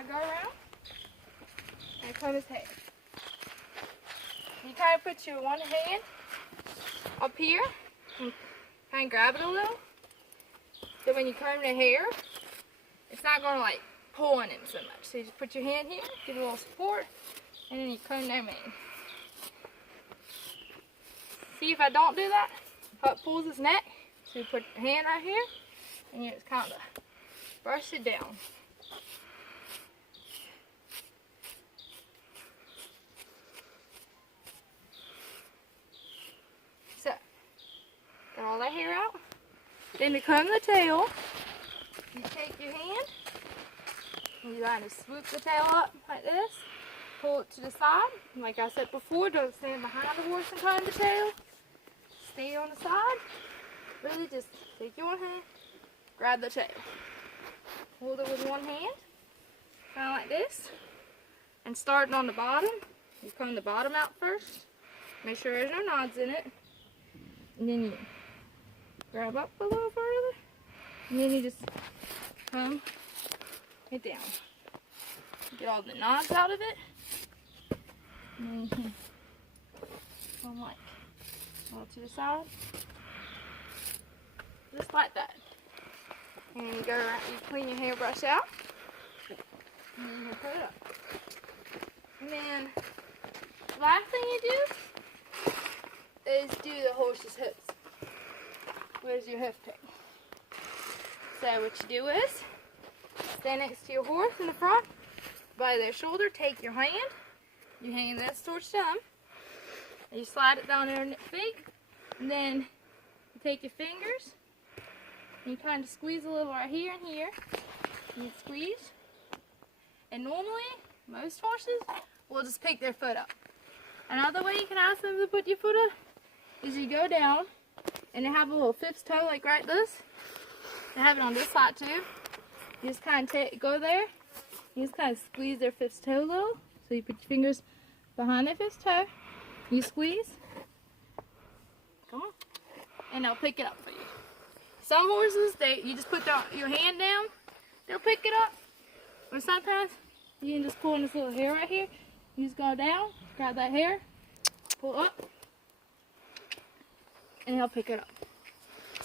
kind of go around and comb his hair. You kind of put your one hand up here and kind of grab it a little. So when you comb the hair, it's not going to like pull on him so much. So you just put your hand here, give it a little support, and then you comb their mane. See, if I don't do that, how it pulls his neck. So you put your hand right here, and you just kind of brush it down. So, got all that hair out. Then to comb the tail, you take your hand, and you kind of swoop the tail up like this, pull it to the side. Like I said before, don't stand behind the horse and comb the tail. Stay on the side. Really just take your one hand, grab the tail. Hold it with one hand, kind of like this. And starting on the bottom, you comb the bottom out first. Make sure there's no knots in it. And then you grab up a little further. And then you just comb it down. Get all the knots out of it. And then you can comb like all to the side. Just like that. And you go around, you clean your hairbrush out. And then you put it up. And then the last thing you do is do the horse's hooves. Where's your hoof pick? So what you do is stand next to your horse in the front, by their shoulder, take your hand, you hang this towards them, and you slide it down their feet, and then you take your fingers, and you kind of squeeze a little right here and here, and you squeeze, and normally, most horses will just pick their foot up. Another way you can ask them to put your foot up is you go down, and they have a little fifth toe like right this. They have it on this side too. You just kind of go there. You just kind of squeeze their fifth toe a little. So you put your fingers behind their fifth toe. You squeeze. Come on. And they'll pick it up for you. Some horses, you just put your hand down. They'll pick it up. Or sometimes you can just pull in this little hair right here. You just go down, grab that hair, pull up, and he'll pick it up.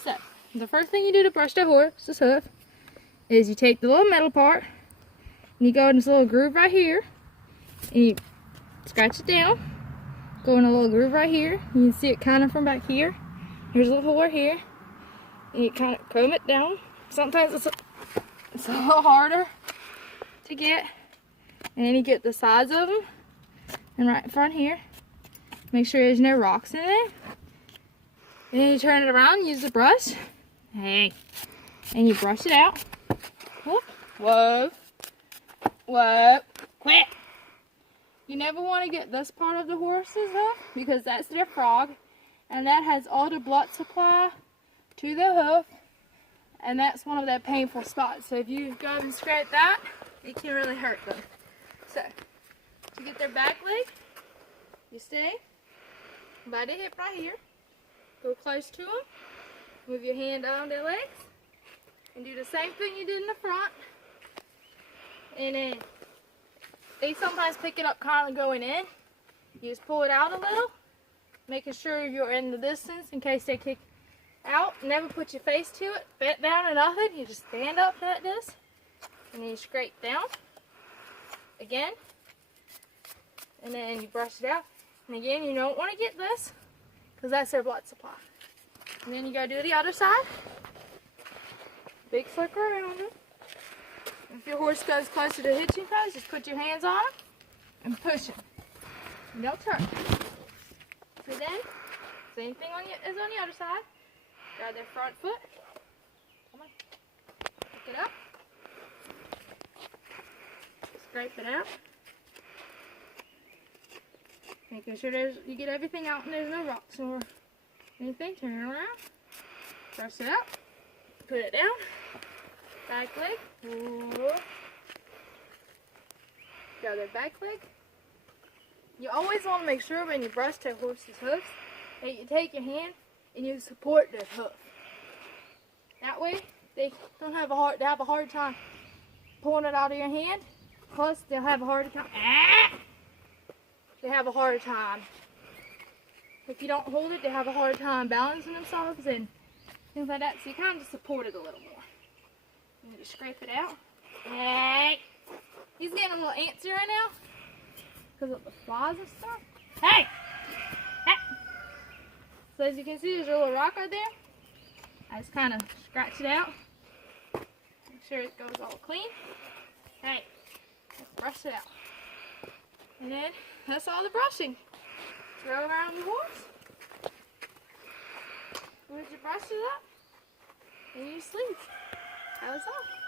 So, the first thing you do to brush the horse's hoof is you take the little metal part and you go in this little groove right here and you scratch it down, go in a little groove right here. You can see it kind of from back here. Here's a little hole here, and you kind of comb it down. Sometimes it's a little harder to get, and then you get the sides of them, and right in front here, make sure there's no rocks in it. And then you turn it around, use the brush. Hey. And you brush it out. Whoop. Whoa. Whoa. Quit. You never want to get this part of the horse's hoof because that's their frog. And that has all the blood supply to the hoof. And that's one of their painful spots. So if you go and scrape that, it can really hurt them. So, to get their back leg, you stay by the hip right here. Go close to them, move your hand down their legs, and do the same thing you did in the front. And then they sometimes pick it up kind of going in. You just pull it out a little, making sure you're in the distance in case they kick out. Never put your face to it, bent down or nothing. You just stand up like this, and then you scrape down again, and then you brush it out. And again, you don't want to get this, because that's their blood supply. And then you gotta do the other side. Big circle around them. If your horse goes closer to the hitching post, just put your hands on them and push them. And they'll turn. So then, same thing as on the other side. Grab their front foot. Come on. Pick it up. Scrape it out. Making sure you get everything out and there's no rocks or anything. Turn it around. Brush it out. Put it down. Back leg. Whoa. Go their back leg. You always want to make sure when you brush their horse's hoofs that you take your hand and you support their hoof. That way they don't have a hard time pulling it out of your hand Plus, they'll have a harder time. They have a harder time. If you don't hold it, they have a hard time balancing themselves and things like that. So you kind of just support it a little more. And just scrape it out. Hey! He's getting a little antsy right now because of the flies and stuff. Hey! Hey! So as you can see, there's a little rock right there. I just kind of scratch it out. Make sure it goes all clean. Hey! Let's brush it out. And then that's all the brushing. Throw around the horse. Once you brush it up, and you sleep. That was all.